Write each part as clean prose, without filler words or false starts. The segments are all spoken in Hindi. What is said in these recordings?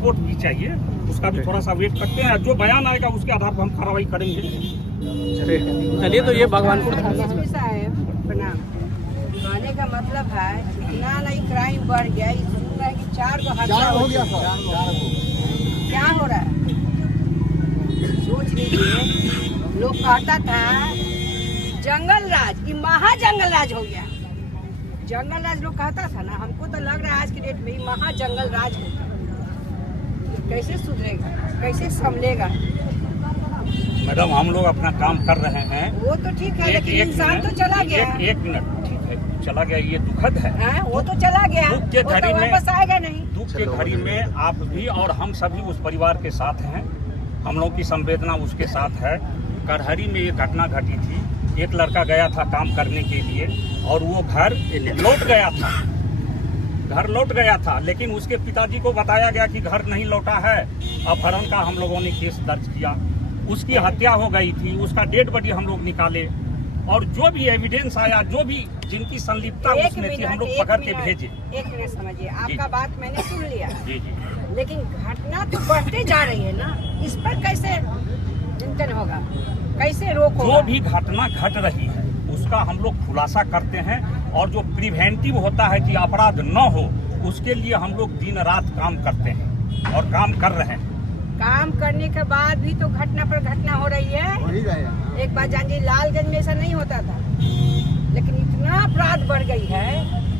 रिपोर्ट भी चाहिए, उसका भी थोड़ा सा वेट करते हैं। जो बयान आएगा उसके आधार पर हम कार्रवाई करेंगे। चलिए, तो ये भगवानपुर थाना एसपी साहब प्रणाम। कहने का मतलब है इतना नहीं क्राइम बढ़ गया, ये सुन रहा है कि 4 को हादसा हो गया। क्या हो रहा है सोच लीजिए। लोग कहता था जंगल राज, ये महा जंगल राज हो गया। जंगल राज लोग कहता था ना, हमको तो लग रहा है आज की डेट में महा जंगल राज हो गया। कैसे सुधरेगा, कैसे संभलेगा? मैडम, हम लोग अपना काम कर रहे हैं। वो तो ठीक है, लेकिन इंसान तो चला गया। एक मिनट, ठीक है, चला गया, ये दुखद है। वो तो चला गया, दुख के वो घड़ी तो में वापस आएगा नहीं। दुख के घड़ी में आप भी और हम सभी उस परिवार के साथ हैं। हम लोग की संवेदना उसके साथ है। करहरी में ये घटना घटी थी। एक लड़का गया था काम करने के लिए और वो घर लौट गया था, लेकिन उसके पिताजी को बताया गया कि घर नहीं लौटा है। अपहरण का हम लोगों ने केस दर्ज किया। उसकी हत्या हो गई थी, उसका डेड बॉडी हम लोग निकाले और जो भी एविडेंस आया, जो भी जिनकी संलिप्तता उसमें थी, हम लोग पकड़ के भेजे। एक मिनट समझिए, आपका बात मैंने सुन लिया, जी जी, लेकिन घटना तो बढ़ते जा रही है ना, इस पर कैसे चिंतन होगा, कैसे रोक होगा? जो भी घटना घट रही है उसका हम लोग खुलासा करते हैं और जो प्रिवेंटिव होता है कि अपराध न हो, उसके लिए हम लोग दिन रात काम करते हैं और काम कर रहे हैं। काम करने के बाद भी तो घटना पर घटना हो रही है। एक बात जानिए, लालगंज में ऐसा नहीं होता था, लेकिन इतना अपराध बढ़ गई है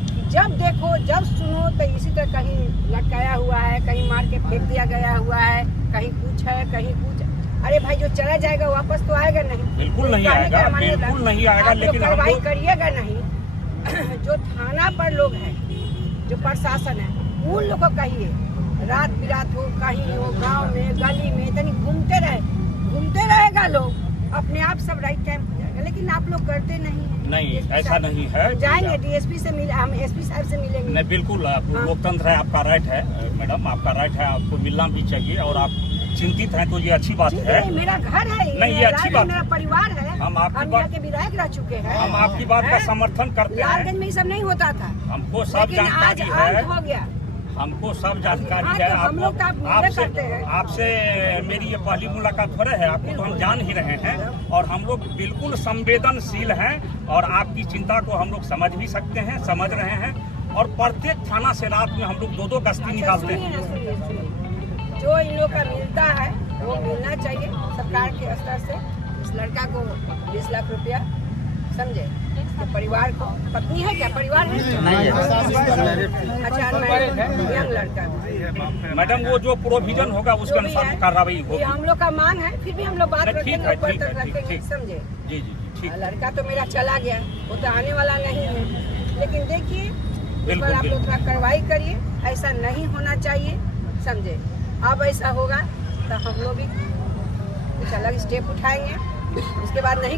कि जब देखो जब सुनो तो इसी तरह कहीं लटकाया हुआ है, कहीं मार के फेंक दिया गया हुआ है, कहीं कुछ है, कहीं कुछ। अरे भाई, जो चला जाएगा वापस तो आएगा नहीं। बिल्कुल नहीं आएगा, बिल्कुल नहीं आएगा, लेकिन कार्रवाई करिएगा नहीं। जो थाना पर लोग हैं, जो प्रशासन है, उन लोग को कहिए रात बिरात हो, कहीं हो, गांव में, गली में, तनी घूमते रहेगा लोग, अपने आप सब राइट टाइम हो जाएगा। लेकिन आप लोग करते नहीं हैं। नहीं, ऐसा नहीं है। जाएंगे डीएसपी से मिले, हम एसपी साहब से मिलेंगे। नहीं, बिल्कुल, लोकतंत्र है, आपका राइट है मैडम, आपका राइट है, आपको मिलना भी चाहिए और आप चिंतित हैं तो ये अच्छी बात है। मेरा घर है, नहीं, ये अच्छी बात, मेरा परिवार है। हम आपकी बात के विधायक रह चुके हैं। हम आपकी बात का समर्थन करते हैं। लालगंज में ये सब नहीं होता था, हमको सब जानकारी है, हो गया। हमको सब जानकारी है। आपसे मेरी ये पहली मुलाकात हो रही है, आपको तो हम जान ही रहे हैं और हम लोग बिल्कुल संवेदनशील हैं और आपकी चिंता को हम लोग समझ भी सकते हैं, समझ रहे हैं और प्रत्येक थाना से रात में हम लोग 2-2 गश्ती निकालते हैं। जो इन लोग का मिलता है वो मिलना चाहिए सरकार के स्तर से। इस लड़का को 20 लाख रुपया, समझे? तो परिवार को, पत्नी है क्या, परिवार है? अच्छा, यंग लड़का। मैडम, वो जो प्रोविजन होगा उसके अनुसार कार्रवाई होगी। हम लोग का मांग है, फिर भी हम लोग बात रखेंगे, समझे? जी जी, ठीक। लड़का तो मेरा चला गया, वो तो आने वाला नहीं है, लेकिन देखिए इस पर आप लोग थोड़ा कार्रवाई करिए। ऐसा नहीं होना चाहिए, समझे? अब ऐसा होगा तो हम लोग भी कुछ अलग स्टेप उठाएंगे। उसके बाद नहीं